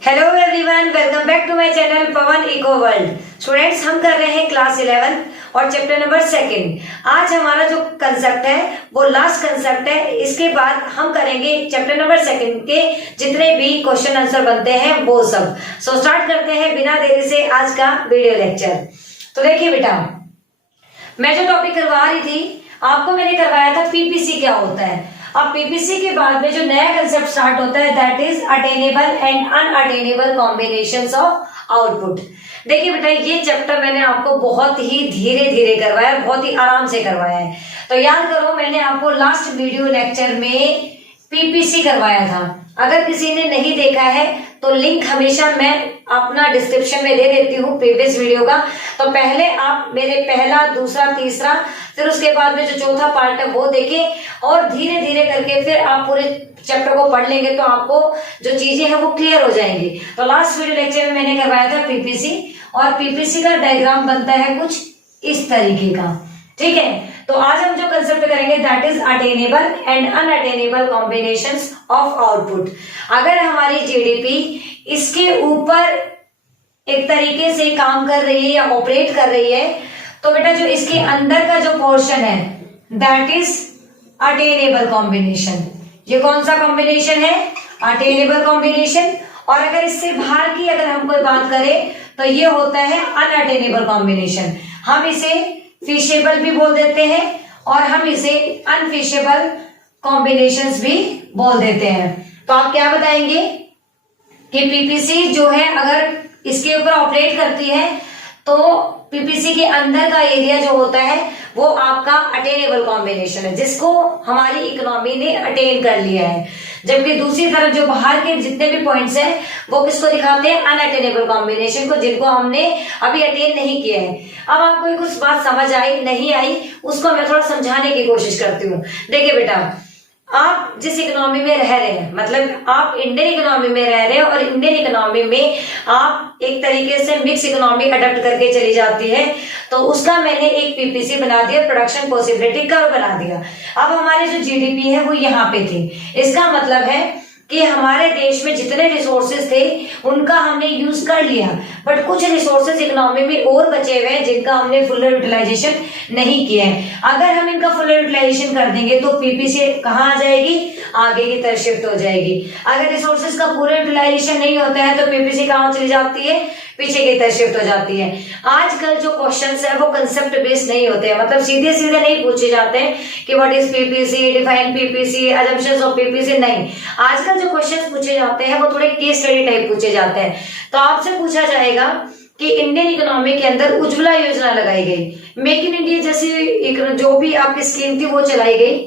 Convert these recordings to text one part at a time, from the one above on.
Hello everyone, welcome back to my channel Pawan eco world. Students, हम कर रहे हैं क्लास 11 और चैप्टर नंबर 2। आज हमारा जो कंसेप्ट है वो लास्ट कंसेप्ट है। इसके बाद हम करेंगे चैप्टर नंबर 2 के जितने भी क्वेश्चन आंसर बनते हैं वो सब। सो स्टार्ट करते हैं बिना देरी से आज का वीडियो लेक्चर। तो देखिए बेटा, मैं जो टॉपिक करवा रही थी आपको मैंने करवाया था पीपीसी क्या होता है। अब पीपीसी के बाद में जो नया कंसेप्ट स्टार्ट होता है that is attainable and unattainable combinations of output. देखिए बेटा, ये चैप्टर मैंने आपको बहुत ही धीरे धीरे करवाया, बहुत ही आराम से करवाया है। तो याद करो, मैंने आपको लास्ट वीडियो लेक्चर में पीपीसी करवाया था। अगर किसी ने नहीं देखा है तो लिंक हमेशा मैं अपना डिस्क्रिप्शन में दे देती हूँ प्रीवियस वीडियो का। तो पहले आप मेरे पहला, दूसरा, तीसरा, फिर उसके बाद में जो चौथा पार्ट है वो देखें और धीरे धीरे करके फिर आप पूरे चैप्टर को पढ़ लेंगे तो आपको जो चीजें हैं वो क्लियर हो जाएंगी। तो लास्ट वीडियो लेक्चर में मैंने करवाया था पीपीसी, और पीपीसी का डायग्राम बनता है कुछ इस तरीके का। ठीक है, तो आज हम जो कंसेप्ट करेंगे that is attainable and unattainable combinations of output. अगर हमारी जीडीपी इसके ऊपर एक तरीके से काम कर रही है या ऑपरेट कर रही है तो बेटा जो इसके अंदर का जो पोर्शन है दैट इज अटेनेबल कॉम्बिनेशन। ये कौन सा कॉम्बिनेशन है? Attainable combination. और अगर इससे बाहर की अगर हम कोई बात करें तो ये होता है अनअटेनेबल कॉम्बिनेशन। हम इसे फिशेबल भी बोल देते हैं और हम इसे अनफिशेबल कॉम्बिनेशंस भी बोल देते हैं। तो आप क्या बताएंगे कि पीपीसी जो है अगर इसके ऊपर ऑपरेट करती है तो पीपीसी के अंदर का एरिया जो होता है वो आपका अटेनेबल कॉम्बिनेशन है, जिसको हमारी इकोनॉमी ने अटेन कर लिया है। जबकि दूसरी तरफ जो बाहर के जितने भी पॉइंट्स हैं वो किसको दिखाते हैं? अनअटेनेबल कॉम्बिनेशन को, जिनको हमने अभी अटेन नहीं किया है। अब आपको कुछ बात समझ आई नहीं आई उसको मैं थोड़ा समझाने की कोशिश करती हूँ। देखिए बेटा, आप जिस इकोनॉमी में रह रहे हैं, मतलब आप इंडियन इकोनॉमी में रह रहे हैं और इंडियन इकोनॉमी में आप एक तरीके से मिक्स इकोनॉमी अडॉप्ट करके चली जाती है, तो उसका मैंने एक पीपीसी बना दिया, प्रोडक्शन पॉसिबिलिटी कर्व बना दिया। अब हमारी जो जीडीपी है वो यहाँ पे थी। इसका मतलब है कि हमारे देश में जितने रिसोर्सेज थे उनका हमने यूज कर लिया, बट कुछ रिसोर्सेज इकोनॉमी में और बचे हुए हैं जिनका हमने फुल यूटिलाइजेशन नहीं किया है। अगर हम इनका फुल यूटिलाइजेशन कर देंगे तो पीपीसी कहाँ आ जाएगी? आगे की तरफ शिफ्ट हो जाएगी। अगर रिसोर्सेज का पूरा यूटिलाइजेशन नहीं होता है तो पीपीसी कहाँ चली जाती है? पीछे की तरफ शिफ्ट हो जाती है। आजकल जो क्वेश्चंस है वो कंसेप्ट बेस्ड नहीं होते हैं, मतलब सीधे सीधे नहीं पूछे जाते हैं कि what is PPC, define PPC, assumptions of PPC. नहीं, आजकल जो क्वेश्चंस पूछे जाते हैं वो थोड़े केस स्टडी टाइप पूछे जाते हैं। तो आपसे पूछा जाएगा कि इंडियन इकोनॉमी के अंदर उज्ज्वला योजना लगाई गई, मेक इन इंडिया जैसी जो भी आपकी स्कीम थी वो चलाई गई,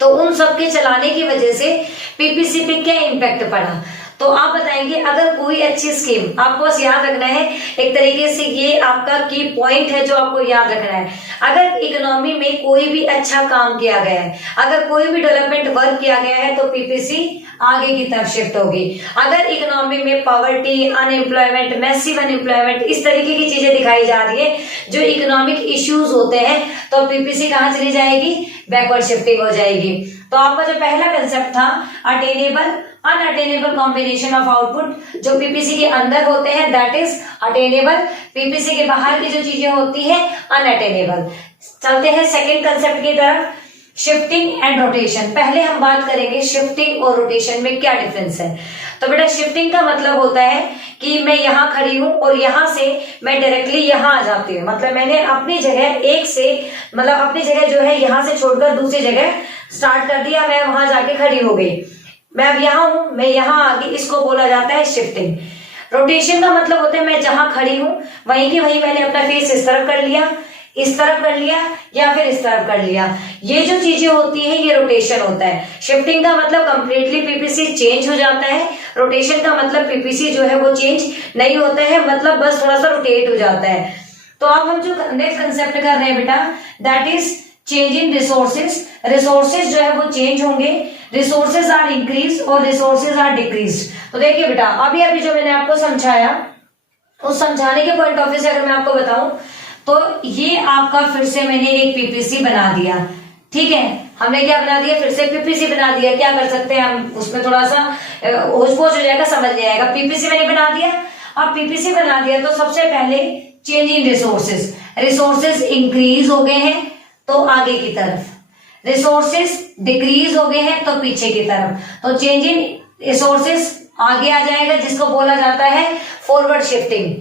तो उन सबके चलाने की वजह से पीपीसी पे क्या इम्पैक्ट पड़ा। तो आप बताएंगे अगर कोई अच्छी स्कीम, आपको बस याद रखना है एक तरीके से, ये आपका की पॉइंट है जो आपको याद रखना है। अगर इकोनॉमी में कोई भी अच्छा काम किया गया है, अगर कोई भी डेवलपमेंट वर्क किया गया है तो पीपीसी आगे की तरफ शिफ्ट होगी। अगर इकोनॉमी में पॉवर्टी, अनएम्प्लॉयमेंट, मैसिव अनएम्प्लॉयमेंट, इस तरीके की चीजें दिखाई जा रही है जो इकोनॉमिक इश्यूज होते हैं, तो पीपीसी कहाँ चली जाएगी? बैकवर्ड शिफ्टिंग हो जाएगी। तो आपका जो पहला कंसेप्ट था attainable unattainable combination of output, जो पीपीसी के अंदर होते हैं दैट इज अटेनेबल, पीपीसी के बाहर की जो चीजें होती है अनअटेनेबल। चलते हैं सेकंड कंसेप्ट की तरफ, शिफ्टिंग एंड रोटेशन। पहले हम बात करेंगे शिफ्टिंग और रोटेशन में क्या डिफरेंस है। तो बेटा, शिफ्टिंग का मतलब होता है कि मैं यहाँ खड़ी हूं और यहाँ से मैं डायरेक्टली यहाँ आ जाती हूँ, मतलब मैंने अपनी जगह एक से, मतलब अपनी जगह जो है यहाँ से छोड़कर दूसरी जगह स्टार्ट कर दिया, मैं वहां जाके खड़ी हो गई, मैं अब यहाँ हूं, मैं यहाँ आ गई, इसको बोला जाता है शिफ्टिंग। रोटेशन का मतलब होता है मैं जहां खड़ी हूं वहीं की वहीं मैंने अपना फेस इस तरफ कर लिया, इस तरफ कर लिया या फिर इस तरफ कर लिया। ये जो चीजें होती है ये रोटेशन होता है। शिफ्टिंग का मतलब कंप्लीटली पीपीसी चेंज हो जाता है, रोटेशन का मतलब पीपीसी जो है वो चेंज नहीं होता है, मतलब बस थोड़ा सा रोटेट हो जाता है। तो अब हम जो नेक्स्ट कंसेप्ट कर रहे हैं बेटा that is change in resources. Resources जो है वो चेंज होंगे, रिसोर्सेज आर इंक्रीज और रिसोर्सेज आर डिक्रीज। तो देखिए बेटा, अभी जो मैंने आपको समझाया उस समझाने के पॉइंट ऑफ व्यू से अगर मैं आपको बताऊं तो ये आपका फिर से मैंने एक पीपीसी बना दिया, ठीक है। हमने क्या बना दिया, फिर से पीपीसी बना दिया। क्या कर सकते हैं हम, उसमें थोड़ा सा होच पोच हो जाएगा, समझ नहीं आएगा। पीपीसी मैंने बना दिया। अब पीपीसी बना दिया तो सबसे पहले change in resources, resources increase हो गए हैं तो आगे की तरफ, रिसोर्सेज डिक्रीज हो गए हैं तो पीछे की तरफ। तो चेंज इन रिसोर्सेज आगे आ जाएगा, जिसको बोला जाता है फॉरवर्ड शिफ्टिंग।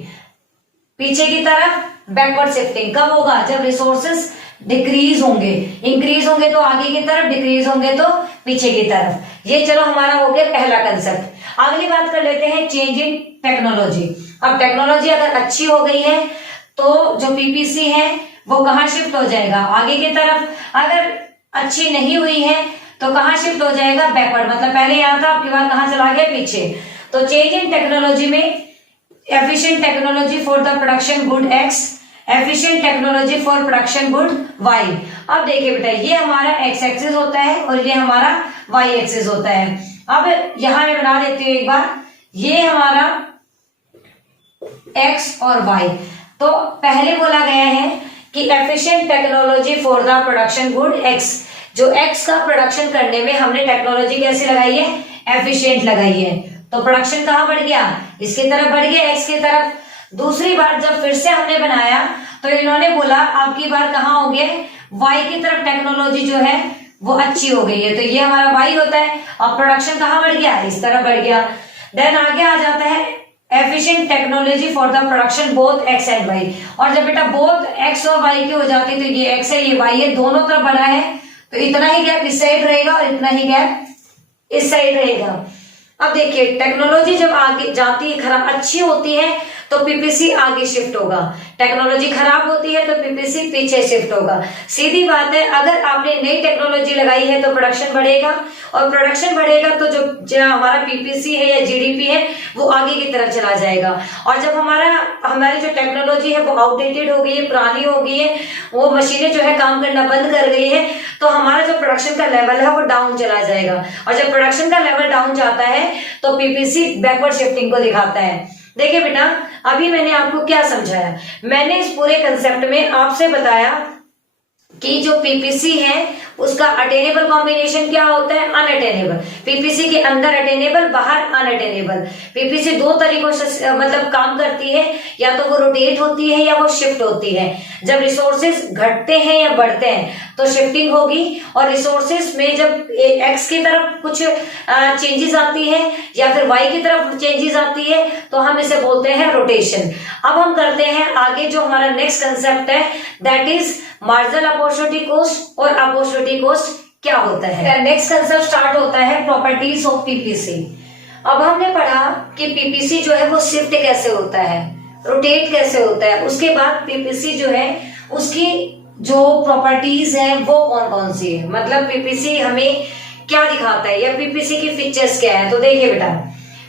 पीछे की तरफ बैकवर्ड शिफ्टिंग कब होगा, जब रिसोर्सेज डिक्रीज होंगे। इंक्रीज होंगे तो आगे की तरफ, डिक्रीज होंगे तो पीछे की तरफ। ये चलो हमारा हो गया पहला कंसेप्ट। अगली बात कर लेते हैं चेंज इन टेक्नोलॉजी। अब टेक्नोलॉजी अगर अच्छी हो गई है तो जो पीपीसी है वो कहाँ शिफ्ट हो जाएगा, आगे की तरफ। अगर अच्छी नहीं हुई है तो कहाँ शिफ्ट हो जाएगा, बैकवर्ड। मतलब पहले यहाँ था, आपकी बार कहाँ चला गया, पीछे। तो चेंज इन टेक्नोलॉजी में efficient technology for the production good X, efficient technology for production good Y. अब देखिए बेटा, ये हमारा एक्स एक्सिस होता है और ये हमारा वाई एक्सिस होता है। अब यहां मैं बना देती हूँ एक बार, ये हमारा एक्स और वाई। तो पहले बोला गया है कि efficient technology for the production good x, जो एक्स का प्रोडक्शन करने में हमने टेक्नोलॉजी कैसे लगाई है, एफिशिएंट लगाई है। तो प्रोडक्शन कहां बढ़ गया, इसकी तरफ बढ़ गया, एक्स की तरफ। दूसरी बार जब फिर से हमने बनाया तो इन्होंने बोला अब की बार कहां हो गया, वाई की तरफ टेक्नोलॉजी जो है वो अच्छी हो गई है। तो ये हमारा वाई होता है। अब प्रोडक्शन कहां बढ़ गया, इस तरफ बढ़ गया। देन आगे आ जाता है efficient technology for the production both X and Y. और जब बेटा बोथ एक्स और वाई के हो जाते हैं तो ये एक्स है, ये वाई है, दोनों तरफ बढ़ा है तो इतना ही गैप इस साइड रहेगा और इतना ही गैप इस साइड रहेगा। अब देखिए, टेक्नोलॉजी जब आगे जाती है, खराब अच्छी होती है तो पीपीसी आगे शिफ्ट होगा, टेक्नोलॉजी खराब होती है तो पीपीसी पीछे शिफ्ट होगा। सीधी बात है, अगर आपने नई टेक्नोलॉजी लगाई है तो प्रोडक्शन बढ़ेगा, और प्रोडक्शन बढ़ेगा तो जो हमारा पीपीसी है या जीडीपी है वो आगे की तरफ चला जाएगा। और जब हमारी जो टेक्नोलॉजी है वो आउटडेटेड हो गई है, पुरानी हो गई है, वो मशीनें जो है काम करना बंद कर गई है, तो हमारा जो प्रोडक्शन का लेवल है वो डाउन चला जाएगा। और जब प्रोडक्शन का लेवल डाउन जाता है तो पीपीसी बैकवर्ड शिफ्टिंग को दिखाता है। देखिए बेटा, अभी मैंने आपको क्या समझाया, मैंने इस पूरे कंसेप्ट में आपसे बताया कि जो पीपीसी है उसका अटेनेबल कॉम्बिनेशन क्या होता है, अनअटेनेबल। पीपीसी के अंदर अटेनेबल, बाहर अनअटेनेबल। पीपीसी दो तरीकों से मतलब काम करती है, या तो वो रोटेट होती है या वो शिफ्ट होती है। जब रिसोर्सेज घटते हैं या बढ़ते हैं तो शिफ्टिंग होगी, और रिसोर्सेज में जब एक्स की तरफ कुछ चेंजेस आती है या फिर वाई की तरफ चेंजेस आती है तो हम इसे बोलते हैं रोटेशन। अब हम करते हैं आगे, जो हमारा नेक्स्ट कंसेप्ट है that is marginal opportunity cost और अपॉर्चुनिटी कॉस्ट क्या होता है। नेक्स्ट कंसेप्ट स्टार्ट होता है प्रॉपर्टीज ऑफ पीपीसी। अब हमने पढ़ा कि पीपीसी जो है वो शिफ्ट कैसे होता है, रोटेट कैसे होता है। उसके बाद पीपीसी जो है उसकी जो प्रॉपर्टीज है वो कौन कौन सी है, मतलब पीपीसी हमें क्या दिखाता है या पीपीसी की फीचर्स क्या है। तो देखिए बेटा,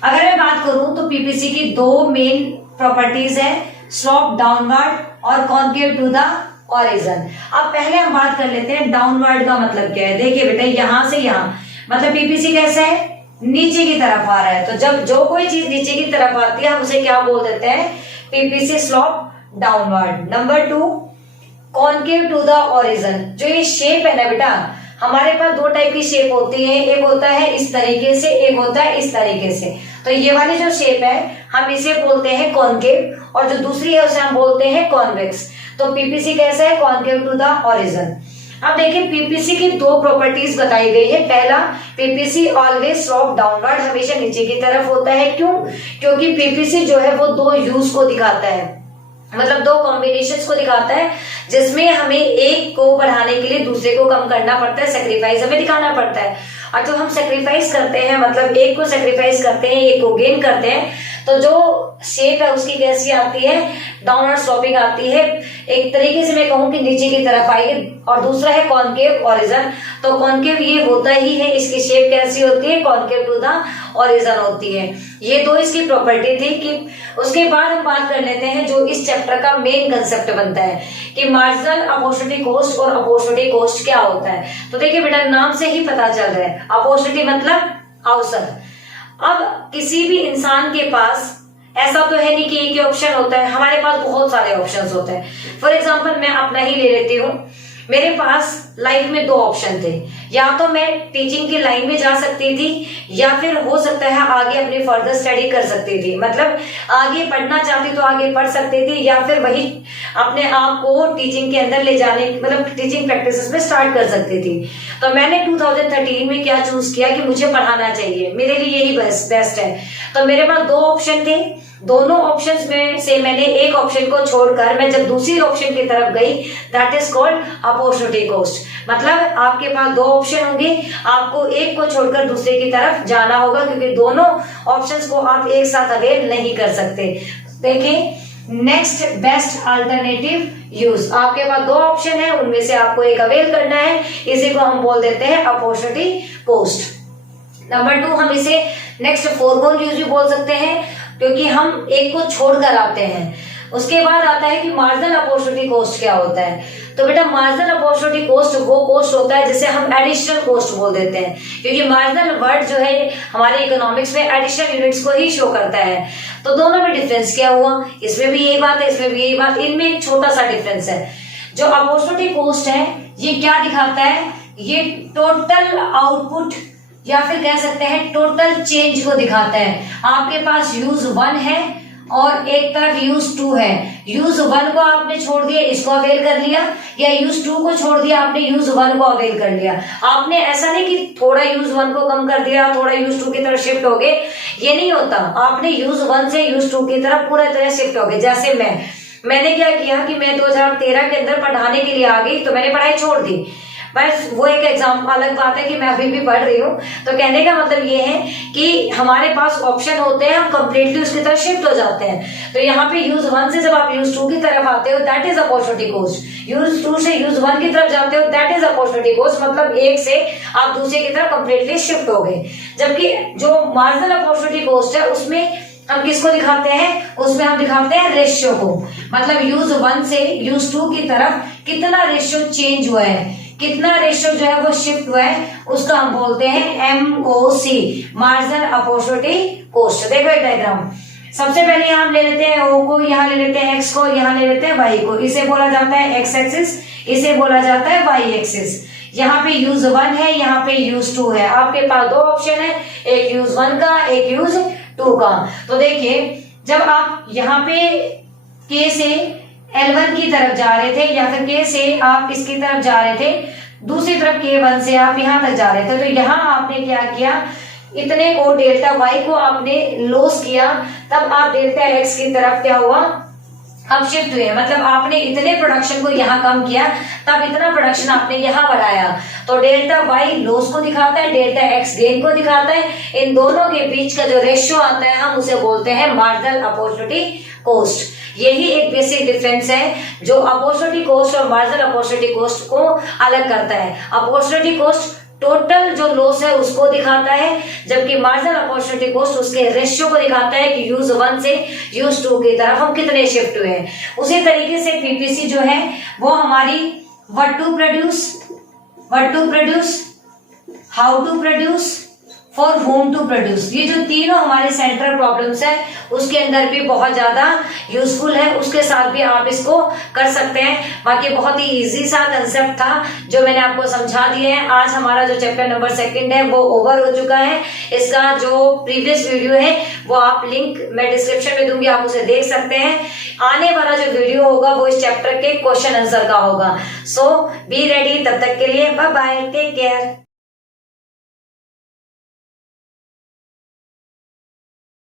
अगर मैं बात करूं तो पीपीसी की दो मेन प्रॉपर्टीज है, स्लोप डाउनवर्ड और कॉन्केव टू द ओरिजिन। अब पहले हम बात कर लेते हैं डाउनवर्ड का मतलब क्या है। देखिए बेटा, यहां से यहां मतलब पीपीसी कैसा है, नीचे की तरफ आ रहा है। तो जब जो कोई चीज नीचे की तरफ आती है हम उसे क्या बोल देते हैं, PPC slope downward. Number 2, concave to the origin. जो ये शेप है ना बेटा, हमारे पास दो टाइप की शेप होती है, एक होता है इस तरीके से, एक होता है इस तरीके से। तो ये वाली जो शेप है हम इसे बोलते हैं कॉन्केव, और जो दूसरी है उसे हम बोलते हैं कॉन्वेक्स। तो पीपीसी कैसा है, कॉन्केव टू द ओरिजिन। अब देखिए, पीपीसी की दो प्रॉपर्टीज बताई गई है। पहला, पीपीसी ऑलवेज स्लोप डाउनवर्ड, हमेशा नीचे की तरफ होता है। क्यों? क्योंकि पीपीसी जो है वो दो यूज को दिखाता है, मतलब दो कॉम्बिनेशंस को दिखाता है, जिसमें हमें एक को बढ़ाने के लिए दूसरे को कम करना पड़ता है, सेक्रीफाइस हमें दिखाना पड़ता है। और जो हम सेक्रीफाइस करते हैं, मतलब एक को सेक्रीफाइस करते हैं, एक को गेन करते हैं, तो जो शेप है उसकी कैसी आती है, डाउनवर्ड स्लोपिंग आती है। एक तरीके से मैं कहूं कि नीचे की तरफ आएगी। और दूसरा है कॉन्केव ओरिजिन। तो कॉन्केव ये होता ही है, इसकी शेप कैसी होती है, कॉन्केव टू द ओरिजिन होती है। ये दो इसकी प्रॉपर्टी थी। कि उसके बाद हम बात कर लेते हैं जो इस चैप्टर का मेन कंसेप्ट बनता है कि मार्जिनल अपॉर्चुनिटी कॉस्ट और अपॉर्चुनिटी कॉस्ट क्या होता है। तो देखिए बेटा, नाम से ही पता चल रहा है, अपॉर्चुनिटी मतलब अवसर। अब किसी भी इंसान के पास ऐसा तो है नहीं कि एक ही ऑप्शन होता है, हमारे पास बहुत सारे ऑप्शंस होते हैं। फॉर एग्जांपल मैं अपना ही ले लेती हूँ। मेरे पास लाइफ में दो ऑप्शन थे, या तो मैं टीचिंग की लाइन में जा सकती थी या फिर हो सकता है आगे अपनी फर्दर स्टडी कर सकती थी, मतलब आगे पढ़ना चाहती तो आगे पढ़ सकती थी, या फिर वही अपने आप को टीचिंग के अंदर ले जाने, मतलब टीचिंग प्रैक्टिसेस में स्टार्ट कर सकती थी। तो मैंने 2013 में क्या चूज किया कि मुझे पढ़ाना चाहिए, मेरे लिए यही बेस्ट है। तो मेरे पास दो ऑप्शन थे, दोनों ऑप्शंस में से मैंने एक ऑप्शन को छोड़कर मैं जब दूसरी ऑप्शन की तरफ गई, that is called opportunity cost. मतलब आपके पास दो ऑप्शन होंगे, आपको एक को छोड़कर दूसरे की तरफ जाना होगा, क्योंकि दोनों ऑप्शंस को आप एक साथ अवेल नहीं कर सकते। देखिए, नेक्स्ट बेस्ट अल्टरनेटिव यूज, आपके पास दो ऑप्शन है, उनमें से आपको एक अवेल करना है, इसी को हम बोल देते हैं अपॉर्चुनिटी कॉस्ट। नंबर 2, हम इसे नेक्स्ट फोरगोन यूज भी बोल सकते हैं, क्योंकि हम एक को छोड़कर आते हैं। उसके बाद आता है कि मार्जिनल अपॉर्चुनिटी कॉस्ट क्या होता है। तो बेटा, मार्जिनल अपॉर्चुनिटी कॉस्ट वो कॉस्ट होता है जिसे हम एडिशनल कॉस्ट बोल देते हैं, क्योंकि मार्जिनल वर्ड जो है हमारे इकोनॉमिक्स में एडिशनल यूनिट्स को ही शो करता है। तो दोनों में डिफरेंस क्या हुआ, इसमें भी यही बात है, इसमें भी यही बात, इनमें एक छोटा सा डिफरेंस है। जो अपॉर्चुनिटी कॉस्ट है ये क्या दिखाता है, ये टोटल आउटपुट या फिर कह सकते हैं टोटल चेंज को दिखाता है। आपके पास यूज 1 है और एक तरफ यूज 2 है, यूज 1 को आपने छोड़ दिया, इसको अवेल कर लिया, या यूज 2 को छोड़ दिया, आपने यूज 1 को अवेल कर लिया। आपने ऐसा नहीं कि थोड़ा यूज 1 को कम कर दिया, थोड़ा यूज 2 की तरफ शिफ्ट हो गए, ये नहीं होता। आपने यूज 1 से यूज 2 की तरफ पूरा तरह शिफ्ट हो गए। जैसे मैंने क्या किया कि मैं 2013 के अंदर पढ़ाने के लिए आ गई, तो मैंने पढ़ाई छोड़ दी, बस वो एक एग्जाम अलग बात है कि मैं अभी भी पढ़ रही हूँ। तो कहने का मतलब ये है कि हमारे पास ऑप्शन होते हैं, हम कंप्लीटली उसकी तरफ शिफ्ट हो जाते हैं। तो यहाँ पे यूज 1 से जब आप यूज 2 की तरफ आते हो, that is opportunity cost. Use 2 से यूज 1 की तरफ जाते हो, दैट इज अपॉर्चुनिटी कॉस्ट, मतलब एक से आप दूसरे की तरफ कंप्लीटली शिफ्ट हो गए। जबकि जो मार्जिनल अपॉर्चुनिटी कॉस्ट है उसमें हम किसको दिखाते हैं, उसमें हम दिखाते हैं रेशियो को, मतलब यूज 1 से यूज 2 की तरफ कितना रेशियो चेंज हुआ है, कितना रेशियो जो है वो शिफ्ट हुआ है, उसका हम बोलते हैं MOC, मार्जिनल अपॉर्चुनिटी कॉस्ट। देखो एक डायग्राम, सबसे पहले हम ले लेते हैं O को, यहाँ ले लेते हैं X को, यहाँ ले लेते हैं Y को, इसे बोला जाता है X एक्सिस, इसे बोला जाता है Y एक्सिस। यहाँ पे यूज 1 है, यहाँ पे यूज 2 है। आपके पास दो ऑप्शन है, एक यूज 1 का, एक यूज 2 का। तो देखिए, जब आप यहाँ पे K से L1 की तरफ जा रहे थे, या फिर K से आप इसकी तरफ जा रहे थे, दूसरी तरफ K1 से आप यहाँ तक जा रहे थे, तो यहाँ आपने क्या किया, इतने को डेल्टा Y को आपने लॉस किया, तब आप डेल्टा X की तरफ क्या हुआ, अब शिफ्ट हुए। मतलब आपने इतने प्रोडक्शन को यहाँ कम किया, तब इतना प्रोडक्शन आपने यहाँ बढ़ाया। तो डेल्टा Y लॉस को दिखाता है, डेल्टा X गेन को दिखाता है। इन दोनों के बीच का जो रेशियो आता है, हम उसे बोलते हैं मार्जिनल अपॉर्चुनिटी कॉस्ट। यही एक बेसिक डिफरेंस है जो अपॉर्चुनिटी कॉस्ट और मार्जिनल अपॉर्चुनिटी कॉस्ट को अलग करता है। अपॉर्चुनिटी कॉस्ट टोटल जो लॉस है उसको दिखाता है, जबकि मार्जिनल अपॉर्चुनिटी कॉस्ट उसके रेशियो को दिखाता है कि यूज 1 से यूज 2 की तरफ हम कितने शिफ्ट हुए हैं। उसी तरीके से पीपीसी जो है वो हमारी what to produce, how to produce, for whom to produce, ये जो तीनों हमारे सेंट्रल प्रॉब्लम्स है उसके अंदर भी बहुत ज्यादा यूजफुल है। उसके साथ भी आप इसको कर सकते हैं। बाकी बहुत ही इजी सा कंसेप्ट था जो मैंने आपको समझा दिए हैं। आज हमारा जो चैप्टर नंबर 2 है वो ओवर हो चुका है। इसका जो प्रीवियस वीडियो है वो आप लिंक मैं डिस्क्रिप्शन में दूंगी, आप उसे देख सकते हैं। आने वाला जो वीडियो होगा वो इस चैप्टर के क्वेश्चन आंसर का होगा। सो बी रेडी, तब तक के लिए बाय बाय, टेक केयर।